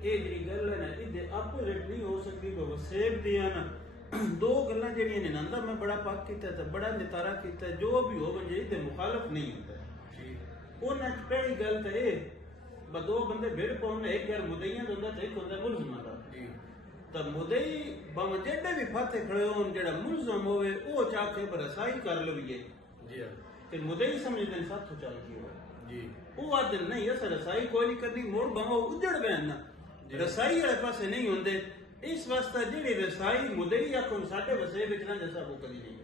ਇਹ ਜਿਹੜੀ ਗੱਲ ਹੈ ਨਾ ਇਹਦੇ ਆਪੋਜ਼ਿਟ ਨਹੀਂ ਹੋ ਸਕਦੀ। ਵਸੇਬ ਦੀਆਂ ਨਾ ਦੋ ਗੱਲਾਂ ਜਿਹੜੀਆਂ ਨੇ ਨੰਦਾ ਮੈਂ ਬੜਾ ਪੱਕ ਕੀਤਾ ਤੇ ਬੜਾ ਨਿਤਾਰਾ ਕੀਤਾ, ਜੋ ਵੀ ਹੋਵੇ ਜੇ ਇਹਦੇ ਮੁਖਾਲਫ ਨਹੀਂ ਹੁੰਦਾ। ਉਹਨਾਂ ਚ ਪਹਿਲੀ ਗੱਲ ਤਾਂ ਇਹ ਦੋ ਬੰਦੇ ਭਿੜ ਪਾਉਣ, ਇੱਕ ਯਾਰ ਮੁਦਈਆਂ ਦਾ ਹੁੰਦਾ ਤੇ ਇੱਕ ਹੁੰਦਾ ਮੁਲਜ਼ਮਾਂ ਦਾ। ਤਾਂ ਮੁਦਈ ਭਾਵੇਂ ਜਿਹੜੇ ਵੀ ਫਾਤੇ ਖੜੇ ਹੋਣ, ਜਿਹੜਾ ਮੁਲਜ਼ਮ ਹੋਵੇ ਉਹ ਚਾਹ ਕੇ ਬਰਸਾਈ ਕਰ ਲਈਏ ਤੇ ਮੁਦਈ ਸਮਝਦੇ ਨੇ ਸਾਥੋਂ ਚੱਲ ਕੀ ਹੋਵੇ। ਉਹ ਆਦਨ ਨਹੀਂ ਅਸਾਂ ਰਸਾਈ ਕੋਈ ਨਹੀਂ ਕਰਨੀ, ਮੋੜ ਭਾਵੇਂ ਉੱਜੜ ਬੈਨ ਨਾ ਰਸਾਈ ਵਾਲੇ ਪਾਸੇ ਨਹੀਂ ਹੁੰਦੇ। ਇਸ ਵਾਸਤੇ ਜਿਹੜੀ ਰਸਾਈ ਮੁਦਈ ਆਖੋ ਸਾਡੇ ਵਸੇ ਵਿੱਚ ਨਾ ਜਸਾ ਉਹ ਕਦੀ ਨਹੀਂ।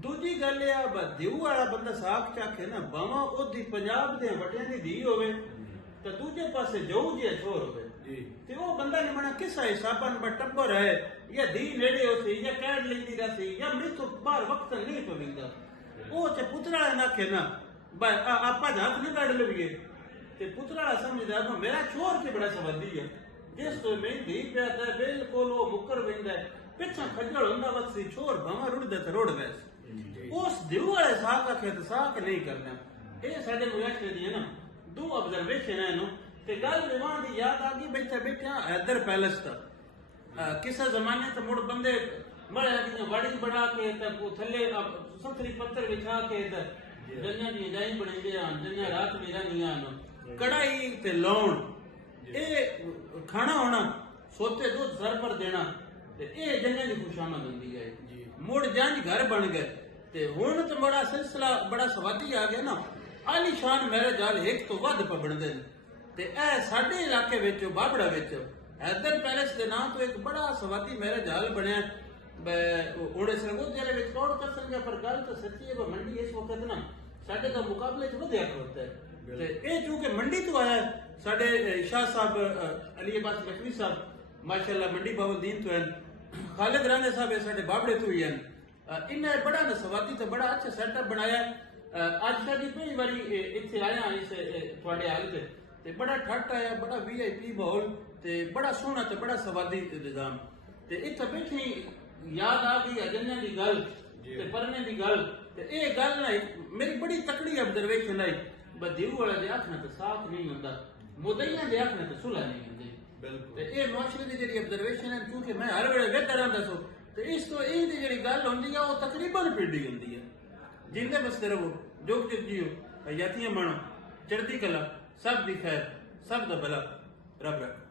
ਦੂਜੀ ਗੱਲ ਇਹ ਆ ਦਿਉ ਵਾਲਾ ਬੰਦਾ ਸਾਖ ਚਾਖੇ ਨਾ ਭਾਵੇਂ ਉਹਦੀ ਪੰਜਾਬ ਦੇ ਵਟਿਆਂ ਦੀ ਧੀ ਹੋਵੇ ਤਾਂ ਦੂਜੇ ਪਾਸੇ ਜਾਊ ਜਿਹਾ ਛੋਰ ਹੋਵੇ ਤੇ ਉਹ ਬੰਦਾ ਨੇ ਮਣਾ ਕਿਸਾ ਹਿਸਾਬਾਂ ਨਾਲ ਟੱਬਰ ਹੈ ਜਾਂ ਧੀ ਨੇੜੇ ਹੋ ਸੀ ਜਾਂ ਕਹਿ ਲੈਂਦੀ ਰਹੀ ਜਾਂ ਮੈਥੋਂ ਬਾਹਰ ਵਕਤ ਨਹੀਂ ਪਵੇਂਦਾ। ਉਹ ਚ ਪੁੱਤਰਾ ਨਾ ਆਖੇ ਨਾ ਆਪਾਂ ਹੱਥ ਨਹੀਂ ਕੱਢ ਲਈਏ ਤੇ ਪੁੱਤਰਾ ਸਮਝਦਾ ਮੇਰਾ ਛੋਰ ਕੇ ਬੜਾ ਸਵਾਦੀ ਹੈ, ਜਿਸ ਤੋਂ ਮੈਂ ਧੀ ਪਿਆ ਤਾਂ ਬਿਲਕੁਲ ਉਹ ਮੁੱਕਰ ਵੈਂਦਾ ਪਿੱਛਾ ਖੱਜਲ ਹੁੰਦਾ ਵਕਤ ਛੋਰ ਭਾਵੇਂ ਰੁੜਦਾ ਤੇ ਰੁੜ ਵੈਸ। ਉਸ ਦਿਉ ਵਾਲੇ ਸਾਖ ਆਖੇ ਤਾਂ ਸਾਖ ਨਹੀਂ ਕਰਨਾ। ਇਹ ਸਾਡੇ ਮੁਆਸ਼ਰੇ ਦੀ ਹੈ ਨਾ ਦੋ ਆਬਜ਼ਰਵੇਸ਼ਨ ਹੈ ਇਹਨੂੰ ਤੇ ਗੱਲ ਵਿਵਾਹ ਦੀ ਯਾਦ ਆ ਗਈ। ਬੈਠਾ ਬੈਠਾ ਹੈਦਰ ਪੈਲਸ ਦਾ ਕਿਸੇ ਜ਼ਮਾਨੇ ਤੇ ਮੁੜ ਬੰਦੇ ਮੜਿਆ ਦੀਆਂ ਵਾੜੀ ਬਣਾ ਕੇ ਤੇ ਥੱਲੇ ਸੱਤਰੀ ਪੱਤਰ ਵਿਛਾ ਕੇ ਤੇ ਜੰਨਾਂ ਦੀ ਜਾਈ ਬਣਾਉਂਦੇ ਹਨ, ਜੰਨਾਂ ਰਾਤ ਵੀ ਰਹਿੰਦੀਆਂ ਹਨ। ਕੜਾਈ ਤੇ ਲਾਉਣ ਇਹ ਖਾਣਾ ਹੋਣਾ, ਸੋਤੇ ਦੁੱਧ ਸਰ ਪਰ ਦੇਣਾ ਤੇ ਇਹ ਜੰਨਾਂ ਦੀ ਖੁਸ਼ਾਮਦ ਹੁੰਦੀ ਹੈ। ਮੁੜ ਜੰਜ ਘਰ ਬਣ ਗਏ ਤੇ ਹੁਣ ਤੇ ਬੜਾ ਸਿਲਸਿਲਾ ਬੜਾ ਸਵਾਦੀ ਆ ਗਿਆ ਨਾ। ਆਲੀਸ਼ਾਨ ਮੈਰਿਜ ਹਾਲ ਇੱਕ ਤੋਂ ਵੱਧ ਬਣਦੇ ਨੇ ਤੇ ਇਹ ਸਾਡੇ ਇਲਾਕੇ ਵਿੱਚ ਬਾਬੜਾ ਵਿੱਚ ਹੈਦਰ ਪੈਲੇਸ ਦੇ ਨਾਂ ਤੋਂ ਇੱਕ ਬੜਾ ਸਵਾਦੀ ਮੈਰਿਜ ਹਾਲ ਬਣਿਆ। ਉਹਦੇ ਸਰਗੋਧੇ ਵਾਲੇ ਵਿੱਚ ਕੌਣ ਕਰ ਸਕਦਾ, ਪਰ ਗੱਲ ਤਾਂ ਸੱਚੀ ਹੈ ਮੰਡੀ ਇਸ ਵਕਤ ਨਾ ਸਾਡੇ ਦਾ ਮੁਕਾਬਲੇ ਚ ਵਧਿਆ ਖੜੋਤਾ ਹੈ। ਤੇ ਇਹ ਚੂੰਕਿ ਮੰਡੀ ਤੋਂ ਆਇਆ ਸਾਡੇ ਸ਼ਾਹ ਸਾਹਿਬ ਅਲੀ ਅब्बास लखवी ਸਾਹਿਬ ਮਾਸ਼ਾਅੱਲਾ ਮੰਡੀ ਬਾਵਲਦੀਨ ਤੋਂ ਹਨ, ਖਾਲਿਦ ਰਾਣੇ ਸਾਹਿਬ ਸਾਡੇ ਬਾਬੜੇ ਤੋਂ ਹੀ ਹਨ। इन्हें बड़ा न सवादी तो बड़ा अच्छा सेटअप बनाया। आज शादी पहली बारी इतने आया इस थोड़े हाल ते बड़ा ठट आया, बड़ा VIP माहौल ते बड़ा सोहना ते बड़ा सवादी इंतजाम ते इत्थे बैठे याद आ गई अजन्या दी गल ते परने दी गल ते ये गल ना मेरी बड़ी तकड़ी ऑब्जर्वेशन है। बदिऊ वाला दे आखना ते साफ नहीं हुंदा, मुदईयां दे आखना ते सुलह नहीं हुंदी। बिल्कुल ये मुआशरे दी जेहड़ी ऑब्जर्वेशन है क्योंकि मैं हर वेले वेखदा रहंदा सो ਤੇ ਇਸ ਤੋਂ ਇਹ ਦੀ ਜਿਹੜੀ ਗੱਲ ਹੁੰਦੀ ਆ ਉਹ ਤਕਰੀਬਨ ਪੀੜੀ ਹੁੰਦੀ ਹੈ। ਜਿੰਦੇ ਬਸਤੇ ਰਹੋ, ਜੁਗ ਜੁਗ ਜੀਓ, ਹਯਾਤੀਆਂ ਮਾਣੋ, ਚੜ੍ਹਦੀ ਕਲਾ, ਸਭ ਦੀ ਖੈਰ, ਸਭ ਦਾ ਭਲਾ ਰੱਬ ਰੱਖੇ।